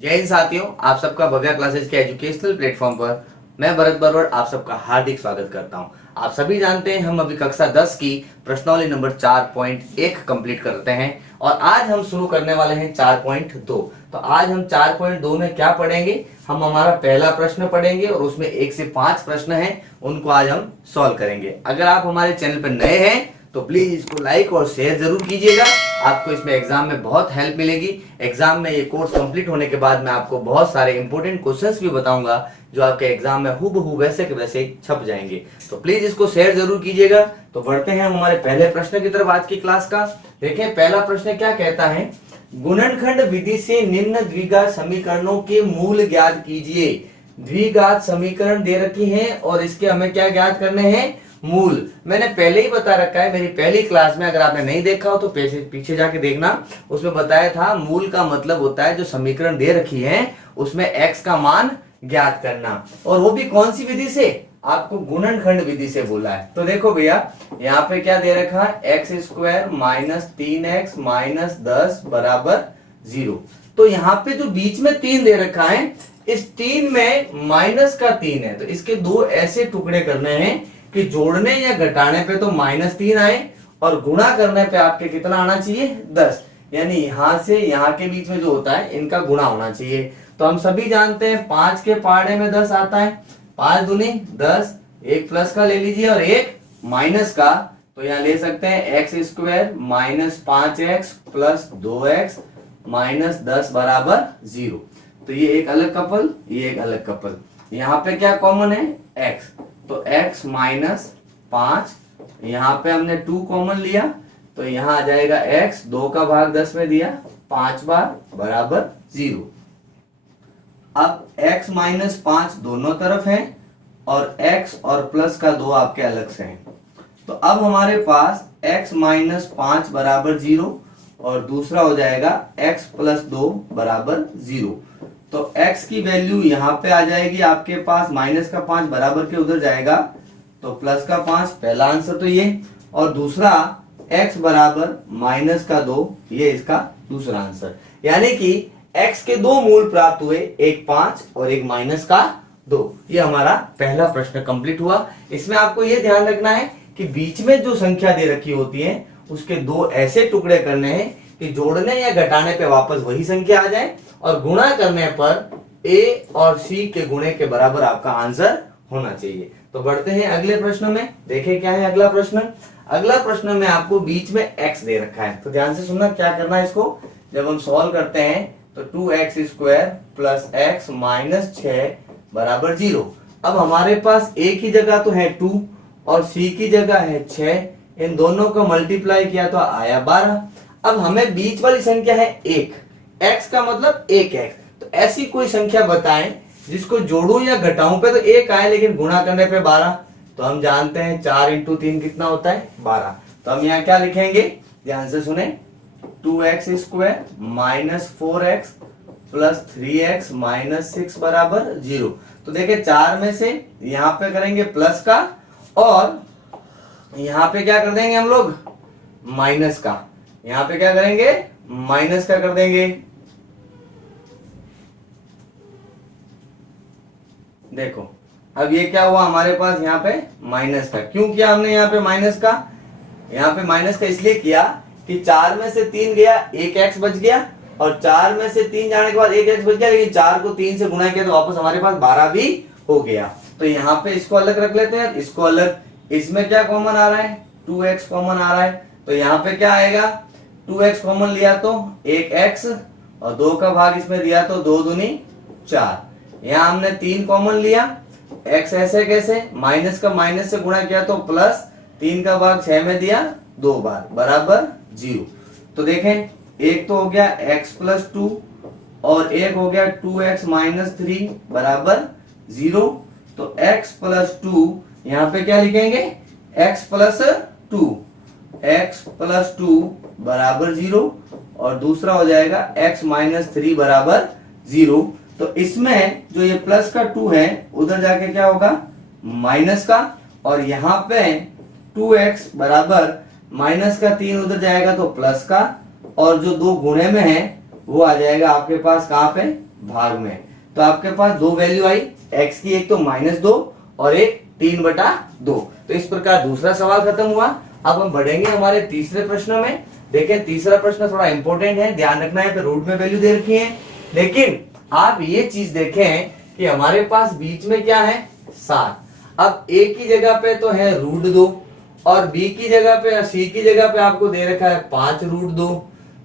जय हिंद साथियों, आप सबका भव्या क्लासेस के एजुकेशनल प्लेटफॉर्म पर मैं भरत बरवड़ आप सबका हार्दिक स्वागत करता हूं। आप सभी जानते हैं हम अभी कक्षा 10 की प्रश्नावली नंबर 4.1 कंप्लीट करते हैं और आज हम शुरू करने वाले हैं 4.2। तो आज हम 4.2 में क्या पढ़ेंगे? हम हमारा पहला प्रश्न पढ़ेंगे और उसमें 1 से 5 प्रश्न हैं, उनको आज हम सॉल्व करेंगे। अगर आप हमारे चैनल पर नए हैं तो प्लीज इसको लाइक और शेयर जरूर कीजिएगा। आपको इसमें एग्जाम में बहुत हेल्प मिलेगी। एग्जाम में ये कोर्स कंप्लीट होने के बाद मैं आपको बहुत सारे इंपॉर्टेंट क्वेश्चंस भी बताऊंगा जो आपके एग्जाम में हूबहू वैसे के वैसे छप जाएंगे। तो प्लीज इसको शेयर जरूर कीजिएगा। तो बढ़ते हैं हमारे पहले प्रश्न की तरफ आज की क्लास का। देखें पहला प्रश्न क्या कहता है, गुणनखंड विधि से निम्न द्विघात समीकरणों के मूल ज्ञात कीजिए। द्विघात समीकरण दे रखी है और इसके हमें क्या ज्ञात करने हैं? मूल। मैंने पहले ही बता रखा है मेरी पहली क्लास में, अगर आपने नहीं देखा हो तो पीछे जाके देखना। उसमें बताया था मूल का मतलब होता है जो समीकरण दे रखी है उसमें x का मान ज्ञात करना, और वो भी कौन सी विधि से? आपको गुणनखंड विधि से बोला है। तो देखो भैया यहाँ पे क्या दे रखा है, x square minus 3x minus 10 बराबर 0। तो यहाँ पे जो बीच में 3 दे रखा है, इस 3 में माइनस का 3 है, तो इसके दो ऐसे टुकड़े करने हैं कि जोड़ने या घटाने पे तो -3 आए और गुणा करने पे आपके कितना आना चाहिए? 10। यानी यहां से यहां के बीच में जो होता है इनका गुणा होना चाहिए। तो हम सभी जानते हैं 5 के पहाड़े में 10 आता है, 5 दूनी 10, एक प्लस का ले लीजिए और एक माइनस का। तो यहाँ ले सकते हैं x square minus 5x plus 2x minus 10 बराबर 0। तो ये एक अलग कपल, ये एक अलग कपल। यहाँ पे क्या कॉमन है? x। तो x माइनस 5, यहाँ पे हमने 2 कॉमन लिया तो यहाँ आ जाएगा x, 2 का भाग 10 में दिया 5 बार बराबर 0। अब x माइनस 5 दोनों तरफ है और x और प्लस का 2 आपके अलग से हैं। तो अब हमारे पास x माइनस 5 बराबर 0 और दूसरा हो जाएगा x प्लस 2 बराबर 0। तो x की वैल्यू यहाँ पे आ जाएगी आपके पास, माइनस का 5 बराबर के उधर जाएगा तो प्लस का 5, पहला आंसर तो ये, और दूसरा x बराबर माइनस का 2, ये इसका दूसरा आंसर। यानी कि x के दो मूल प्राप्त हुए, एक 5 और एक माइनस का 2। ये हमारा पहला प्रश्न कंप्लीट हुआ। इसमें आपको ये ध्यान रखना है कि बीच में जो संख्या दे रखी होती है उसके दो ऐसे टुकड़े करने हैं कि जोड़ने या घटाने पे वापस वही संख्या आ जाए और गुणा करने पर a और c के गुणे के बराबर आपका आंसर होना चाहिए। तो बढ़ते हैं अगले प्रश्न में। देखें क्या है अगला प्रश्न। अगला प्रश्न में आपको बीच में x दे रखा है, तो ध्यान से सुनना क्या करना है इसको। जब हम सॉल्व करते हैं तो 2x square plus x minus 6 बराबर 0। अब हमारे पास a की जगह तो है 2 और c की जगह है 6, इन दोनों को मल्टीप्लाई किया तो आया 12। अब हमें बीच वाली संख्या है 1, x का मतलब 1x। तो ऐसी कोई संख्या बताएं जिसको जोड़ू या घटाऊं पे तो 1 आए लेकिन गुणा करने पे 12। तो हम जानते हैं 4 इंटू 3 कितना होता है? 12। तो हम यहाँ क्या लिखेंगे, ध्यान से सुने, 2x square minus 4x plus 3x minus 6 बराबर 0। तो देखिए 4 में से यहाँ पे करेंगे प्लस का और यहाँ पे क्या कर देंगे हम लोग? माइनस का। यहाँ पे क्या करेंगे? माइनस का कर देंगे। देखो अब ये क्या हुआ हमारे पास यहाँ पे माइनस का। क्यों किया हमने यहाँ पे माइनस का? यहाँ पे माइनस का इसलिए किया कि 4 में से 3 गया, एक x बच गया, और 4 में से 3 जाने के बाद एक x बच गया, लेकिन 4 को 3 से गुणा किया तो वापस हमारे पास 12 भी हो गया। तो यहाँ पे इसको अलग रख लेते हैं, इसको अलग। इसमें क्या कॉमन आ रहा है? 2x कॉमन आ रहा है। तो यहाँ पे क्या आएगा? 2x कॉमन लिया तो एक x और 2 का भाग इसमें दिया तो 2 दूनी 4। यहाँ हमने 3 कॉमन लिया, x ऐसे कैसे? माइनस का माइनस से गुणा किया तो प्लस, 3 का भाग 6 में दिया 2 बार बराबर 0। तो देखें एक तो हो गया x प्लस 2 और एक हो गया 2x माइनस 3 बराबर 0। तो x प्लस 2 यहाँ पे क्या लिखेंगे? x प्लस 2, x प्लस 2 बराबर 0 और दूसरा हो जाएगा x माइनस 3 बराबर 0। तो इसमें जो ये प्लस का 2 है उधर जाके क्या होगा? माइनस का, और यहाँ पे 2x बराबर माइनस का 3 उधर जाएगा तो प्लस का, और जो 2 गुणे में है वो आ जाएगा आपके पास कहाँ पे? भाग में। तो आपके पास दो वैल्यू आई, x की एक तो -2 और एक 3/2। तो इस प्रकार दूसरा सवाल खत्म हुआ। अब हम बढ़ेंगे हमारे तीसरे प्रश्न में। देखें तीसरा प्रश्न थोड़ा इंपॉर्टेंट है, ध्यान रखना है, पे रूट में वैल्यू दे रखी है, लेकिन आप ये चीज देखें कि हमारे पास बीच में क्या है 7। अब a की जगह पे तो है √2 और b की जगह पे c की जगह पे आपको दे रखा है 5√2।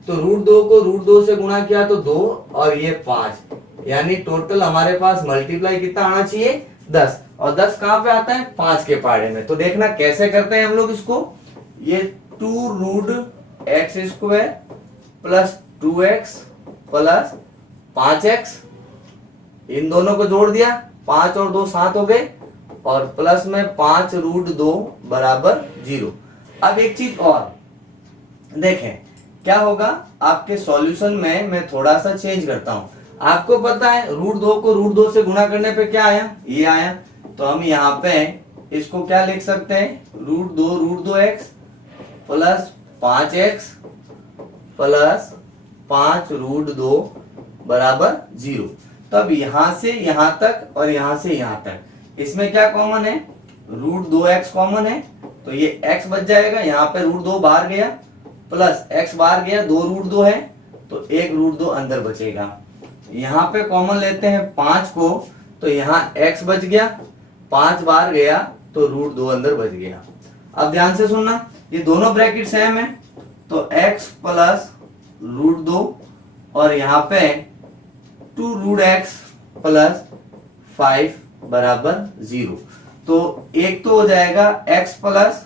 तो √2 को √2 से गुणा किया तो 2 और ये 5, यानी टोटल हमारे पास मल्टीप्लाई कितना आना चाहिए 10। और 10 कहां पे आता है 5 के पहाड़े में। तो देखना कैसे करते हैं हम लोग इसको। ये 2√x² plus 2x plus 5x, इन दोनों को जोड़ दिया, 5 और 2 7 हो गए, और प्लस में 5√2 बराबर 0। अब एक चीज और देखें क्या होगा आपके सॉल्यूशन में, मैं थोड़ा सा चेंज करता हूं। आपको पता है √2 को √2 से गुणा करने पे क्या आया, ये आया। तो हम यहाँ पे इसको क्या लिख सकते हैं, √2√2x प्लस 5x प्लस 5√2 बराबर 0। तो अब यहां से यहां तक और यहां से यहां तक इसमें क्या कॉमन है, √2x कॉमन है, तो ये x बच जाएगा, यहाँ पे √2 बाहर गया प्लस x बाहर गया, 2 √2 है तो 1 √2 अंदर बचेगा। यहाँ पे कॉमन लेते हैं 5 को, तो यहाँ x बच गया, 5 बाहर गया तो √2 अंदर बच गया। अब ध्यान से सुनना, ये दोनों ब्रैकेट सेम है, तो x प्लस √2 और यहाँ पे 2√x प्लस 5 बराबर 0। तो एक तो हो जाएगा x प्लस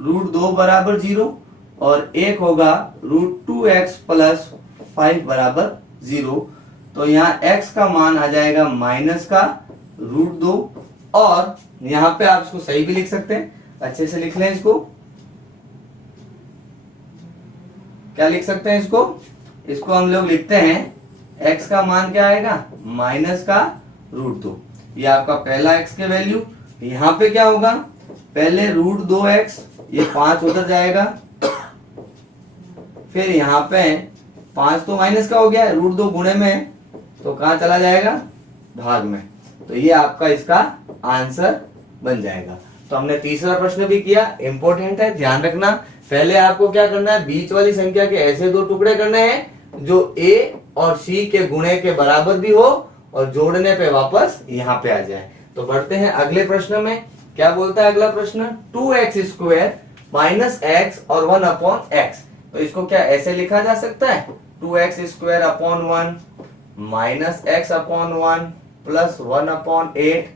√2 बराबर 0 और एक होगा √2x प्लस 5 बराबर 0। तो यहाँ x का मान आ जाएगा माइनस का √2, और यहाँ पे आप इसको सही भी लिख सकते हैं, अच्छे से लिख लें इसको। क्या लिख सकते हैं इसको हम लोग लिखते हैं x का मान क्या आएगा माइनस का √2, ये आपका पहला x के वैल्यू। यहाँ पे क्या होगा, पहले √2x, ये 5 उधर जाएगा, फिर यहाँ पे 5 तो माइनस का हो गया, √2 गुणे में तो कहाँ चला जाएगा भाग में। तो ये आपका इसका आंसर बन जाएगा। तो हमने तीसरा प्रश्न भी किया, इंपॉर्टेंट है, ध्यान रखना। पहले आपको क्या करना है, बीच वाली संख्या के ऐसे दो टुकड़े करने हैं जो a और c के गुणे के बराबर भी हो और जोड़ने पे वापस यहाँ पे आ जाए। तो बढ़ते हैं अगले प्रश्न में। क्या बोलता है अगला प्रश्न, 2x² माइनस x और 1/x। तो इसको क्या ऐसे लिखा जा सकता है, 2x² 1 minus x/1 plus 1/8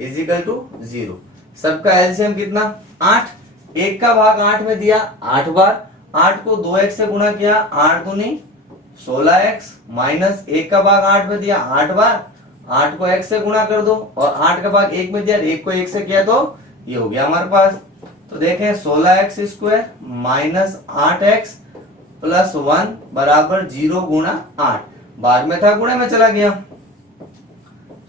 is equal to 0। सबका एलसीएम कितना 8, एक का भाग 8 में दिया 8 बार, 8 को 2x से गुणा किया, 8 दूनी 16x, माइनस एक का भाग 8 में दिया 8 बार, 8 को x से गुणा कर दो, और 8 का भाग 1 में दिया, 1 को 1 से किया तो ये हो गया हमारे पास। तो देखें 16x² माइनस 8x प्लस 1 बराबर 0 गुणा 8, बाद में था गुणे में चला गया।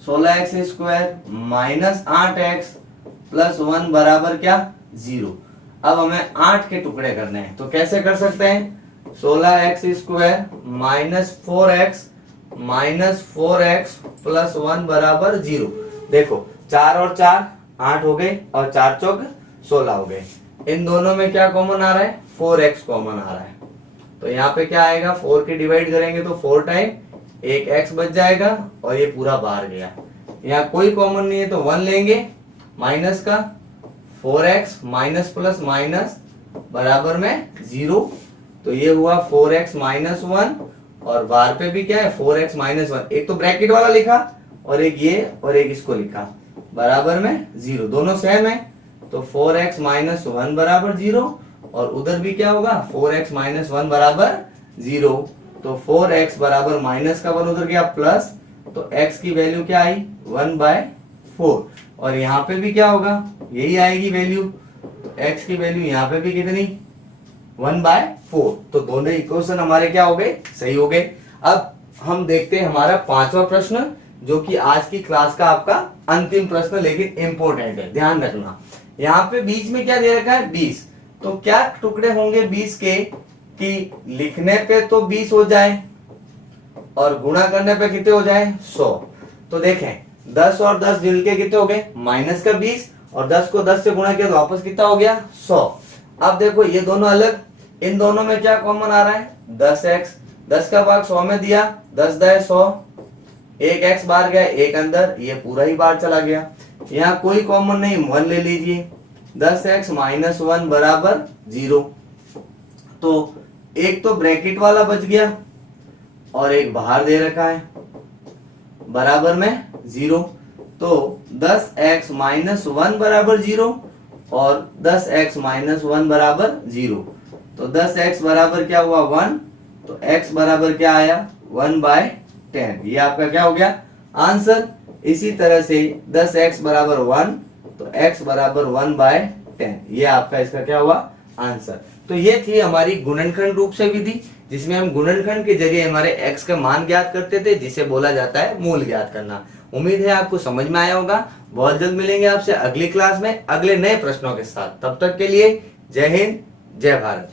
16x² माइनस 8x प्लस 1 बराबर क्या 0। अब हमें 8 के टुकड़े करने हैं, तो कैसे कर सकते हैं, 16x² माइनस 4x प्लस 1 बराबर 0। देखो 4 और 4 8 हो गए और 4 चौक 16 हो गए। इन दोनों में क्या कॉमन आ रहा है, 4x कॉमन आ रहा है। तो यहाँ पे क्या आएगा, 4 के डिवाइड करेंगे तो 4 टाइम, एक x बच जाएगा और ये पूरा बाहर गया। यहाँ कोई कॉमन नहीं है तो 1 लेंगे, माइनस का 4x माइनस प्लस माइनस बराबर में 0। तो ये हुआ 4x माइनस 1, और बाहर पे भी क्या है 4x माइनस 1। एक तो ब्रैकेट वाला लिखा और एक ये और एक इसको लिखा, बराबर में 0, दोनों सेम है। तो 4x माइनस 1 बराबर 0, और उधर भी क्या होगा 4x माइनस 1 बराबर 0। तो 4x बराबर माइनस का 1 उधर गया प्लस, तो x की वैल्यू क्या आई 1/4, और यहाँ पे भी क्या होगा यही आएगी वैल्यू, तो x की वैल्यू यहाँ पे भी कितनी 1/4। तो दोनों इक्वेशन हमारे क्या हो गए, सही हो गए। अब हम देखते हैं हमारा पांचवा प्रश्न, जो कि आज की क्लास का आपका अंतिम प्रश्न, लेकिन इंपॉर्टेंट है, ध्यान रखना। यहाँ पे बीच में क्या दे रखा है 20, तो क्या टुकड़े होंगे 20 के कि लिखने पे तो 20 हो जाए, और गुणा करने पे कितने हो जाए 100। तो देखें 10 और 10 मिलके कितने हो गए माइनस का 20 और 10 को 10 से गुणा किया तो वापस कितना हो गया 100। अब देखो ये दोनों अलग, इन दोनों में क्या कॉमन आ रहा है 10x, 10 का भाग 100 में दिया 10 दाए 100, एक x बाहर गया एक अंदर, ये पूरा ही बाहर चला गया। यहाँ कोई कॉमन नहीं 1 ले लीजिए, 10x माइनस 1 बराबर 0। तो एक तो ब्रैकेट वाला बच गया और एक बाहर दे रखा है बराबर में 0। तो 10x माइनस 1 बराबर 0 और 10x माइनस 1 बराबर 0। तो 10x बराबर क्या हुआ 1, तो x बराबर क्या आया 1/10। ये आपका क्या हो गया आंसर। इसी तरह से 10x बराबर 1 तो x बराबर 1/10, ये आपका इसका क्या हुआ आंसर। तो ये थी हमारी गुणनखंड रूप से विधि, जिसमें हम गुणनखंड के जरिए हमारे x का मान ज्ञात करते थे, जिसे बोला जाता है मूल ज्ञात करना। उम्मीद है आपको समझ में आया होगा। बहुत जल्द मिलेंगे आपसे अगली क्लास में अगले नए प्रश्नों के साथ। तब तक के लिए जय हिंद जय भारत।